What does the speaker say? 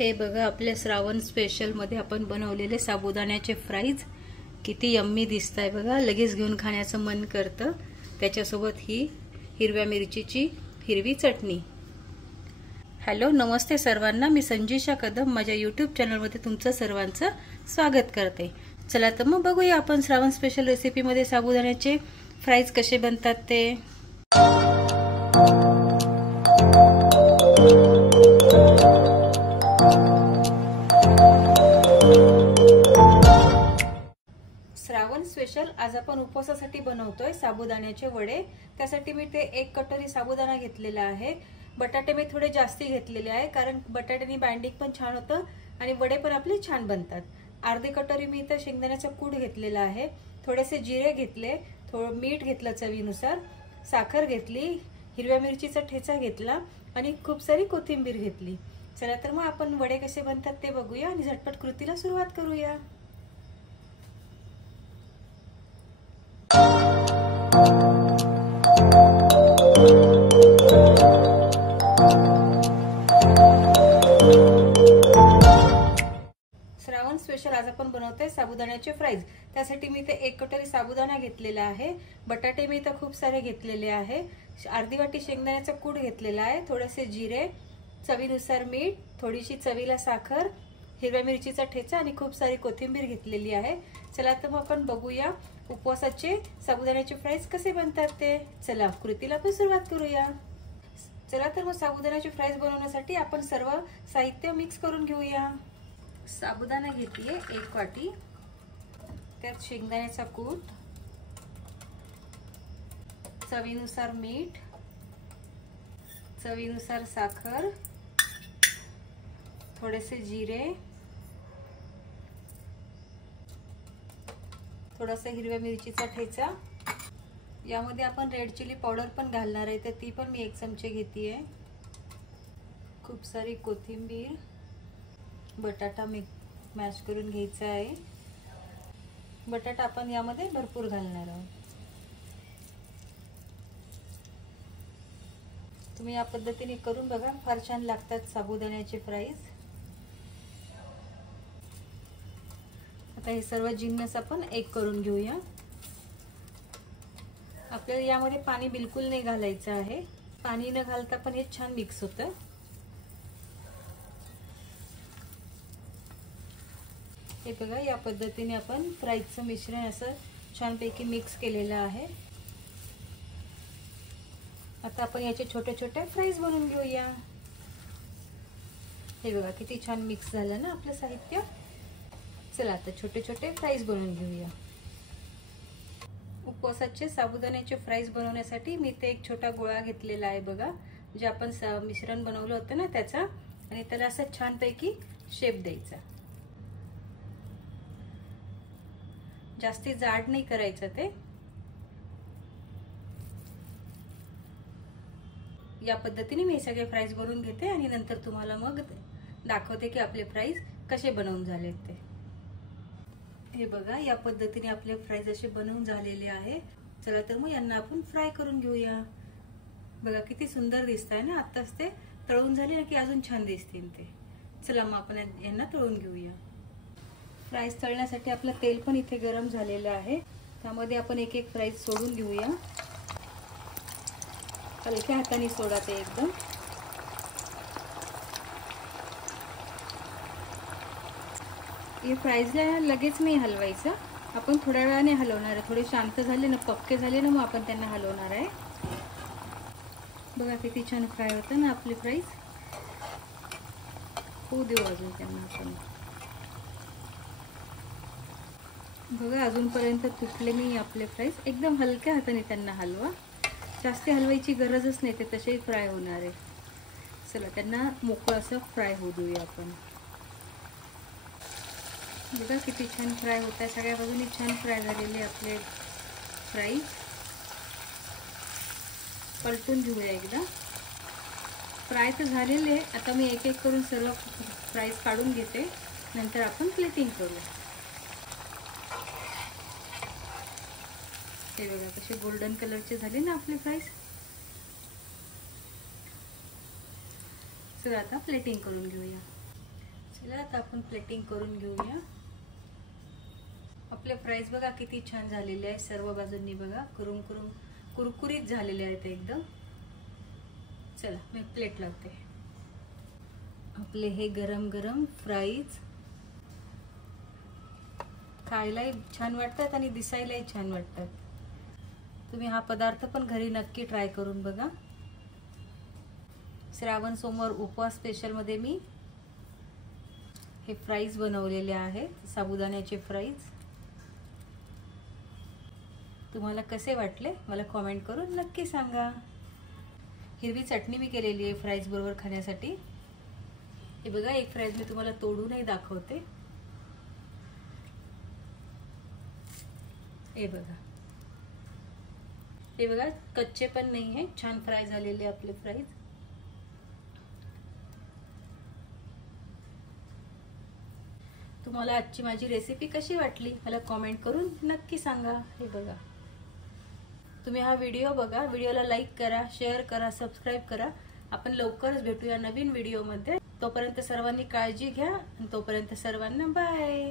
हे बघा आपल्या श्रावण स्पेशल मध्ये आपण बनवलेले साबुदाण्याचे फ्राईज किती यम्मी दिसताय बघा। लगेच घेऊन खाण्याचं मन करतं। त्याच्यासोबत ही हिरव्या मिरचीची हिरवी चटणी। हॅलो नमस्ते सर्वांना, मी संजीशा कदम माझ्या यूट्यूब चॅनल मध्ये तुमचं सर्वांचं स्वागत करते। चला तर मग बघूया आपण श्रावण स्पेशल रेसिपी मध्ये साबुदाण्याचे फ्राईज कसे बनतात ते। श्रावण स्पेशल आज आपण उपवासासाठी बनवतोय साबुदाण्याचे वडे। त्यासाठी मी ते 1 कटोरी साबुदाणा घेतलेला आहे। बटाटे मी थोडे जास्ती घेतलेले आहे कारण बटाट्यानी बाइंडिंग पण छान होतं आणि वडे पण आपले छान बनतात। अर्धी कटोरी मी इथे शेंगदाण्याचा कूट घेतलेला आहे। थोडेसे जिरे घेतले, थोडं मीठ घेतलं चवीनुसार, साखर घेतली, हिरव्या मिरचीचा ठेचा घेतला आणि खूप सारी कोथिंबीर घेतली। चला तर मग आपण वडे कसे बनतात ते बघूया आणि झटपट कृतीला सुरुवात करूया। श्रावण स्पेशल आज आपण बनवतोय साबुदाण्याचे फ्राईज। त्यासाठी मी इथे 1 कटोरी साबुदाणा घेतलेला आहे। बटाटे मी इथे खूप सारे घेतलेले आहे। अर्धी वाटी शेंगदाण्याचा कूट घेतलेला आहे, थोडेसे जिरे, चवीनुसार मीठ, थोडीशी चवीला साखर, हिरव्या मिरचीचा ठेचा आणि खूप सारी कोथिंबीर घेतलेली आहे। चला तर मग आपण बघूया उपवासाचे साबुदाण्याचे फ्राईज कसे बनतात ते। चला कृतीला पण सुरुवात करूया। चला तर मग साबुदाण्याचे फ्राईज बनवण्यासाठी आपण सर्व साहित्य मिक्स करून घेऊया। साबुदाणा घेतलीये 1 वाटी, त्यात शेंगदाण्याचा कूट, चवीनुसार मीठ, चवीनुसार साखर, थोडेसे जिरे, थोडासा हिरव्या मिरचीचा ठेचा। यामध्ये आपण रेड चिली पावडर पण घालणार आहे तर ती पण मी 1 चमचे घेतेय। खूप सारी कोथिंबीर, बटाटा मॅश करून घ्यायचा आहे। बटाटा आपण यामध्ये भरपूर घालणार आहोत। तुम्ही या पद्धतीने करून बघा, फार छान लागतात साबुदाण्याचे फ्राईज। आता हे सर्व जिन्नस आपण एक करून घेऊया। आपल्याला यामध्ये पाणी बिलकुल नाही घालायचं आहे। पाणी न घालता पण हे छान मिक्स होतं। हे बघा या पद्धतीने आपण फ्राईजचं मिश्रण असं छानपैकी मिक्स केलेलं आहे। आता आपण याचे छोटे छोटे फ्राईज बनवून घेऊया। हे बघा किती छान मिक्स झालं ना आपलं साहित्य। चला आता छोटे छोटे फ्राईज बनवून घेऊया। उपवासाचे साबुदाण्याचे फ्राईज बनवण्यासाठी मी इथे एक छोटा गोळा घेतलेला आहे बघा, जे आपण मिश्रण बनवलं होतं ना त्याचा, आणि त्याला असं छानपैकी शेप द्यायचा। जास्ती जाड नाही करायचं ते। या पद्धतीने मी सगळे फ्राईज बनवून घेते आणि नंतर तुम्हाला मग दाखवते की आपले फ्राईज कसे बनवून झालेत ते। हे बघा या पद्धतीने आपले फ्राईज असे बनवून झालेले आहे। चला तर मग यांना आपण फ्राय करून घेऊया। बघा किती सुंदर दिसतंय ना। आताच ते तळून झाले ना की अजून छान दिसतील ते। चला मग आपण यांना तळून घेऊया। फ्राईज तळण्यासाठी आपलं तेल पण इथे गरम झालेलं आहे। त्यामध्ये आपण एक एक फ्राईज सोडून घेऊया। हलक्या हाताने सोडा ते एकदम। हे फ्राईजला लगेच नाही हलवायचं, आपण थोड्या वेळाने हलवणार आहे। थोडे शांत झाले ना, पक्के झाले ना, मग आपण त्यांना हलवणार आहे। बघा किती छान फ्राय होतं ना आपले फ्राईज। होऊ देऊ अजून त्यांना आपण। बघा अजूनपर्यंत तुटले नाही आपले फ्राईज। एकदम हलक्या हाताने त्यांना हलवा, जास्ती हलवायची गरजच नाही, ते तसेही फ्राय होणार आहे। चला त्यांना मोकळं असं फ्राय होऊ देऊया आपण। बघा किती छान फ्राय होत आहे, सगळ्या बाजूनी छान फ्राय झालेले आपले फ्राईज। पलटून घेऊया एकदा। फ्राय तर झालेले, आता मी एक एक करून सर्व फ्राईज काढून घेते, नंतर आपण प्लेटिंग करूया। हे बघा कसे गोल्डन कलरचे झाले ना आपले फ्राईज। चला आता प्लेटिंग करून घेऊया। आता आपण प्लेटिंग करून घेऊया। आपले फ्राईज बघा किती छान झालेले आहे, सर्व बाजूंनी बघा कुरुम कुरुम कुरकुरीत झालेले आहेत एकदम। चला मी प्लेट लावते। आपले हे गरम गरम फ्राईज खायलाही छान वाटतात आणि दिसायलाही छान वाटतात। तुम्ही हा पदार्थ पण घरी नक्की ट्राय करून बघा। श्रावण सोमवार उपवास स्पेशल मध्ये मी हे फ्राईज बनवलेले आहेत, साबुदाण्याचे फ्राईज। तुम्हाला कसे वाटले मला कमेंट करून नक्की सांगा। हिरवी चटणी मी केलेली आहे फ्राईज बरोबर खाण्यासाठी। हे बघा एक फ्राईज मी तुम्हाला तोडूनही दाखवते। हे बघा कच्चे पण नाही आहे, छान फ्राय झालेले आपले फ्राईज। तुम्हाला आजची माझी रेसिपी कशी वाटली मला कमेंट करून नक्की सांगा। हे बघा तुम्ही हा व्हिडिओ बघा, व्हिडिओला लाईक करा, शेअर करा, सबस्क्राईब करा। आपण लवकरच भेटूया नवीन व्हिडिओ मध्ये। तोपर्यंत सर्वांनी काळजी घ्या आणि तोपर्यंत सर्वांना बाय।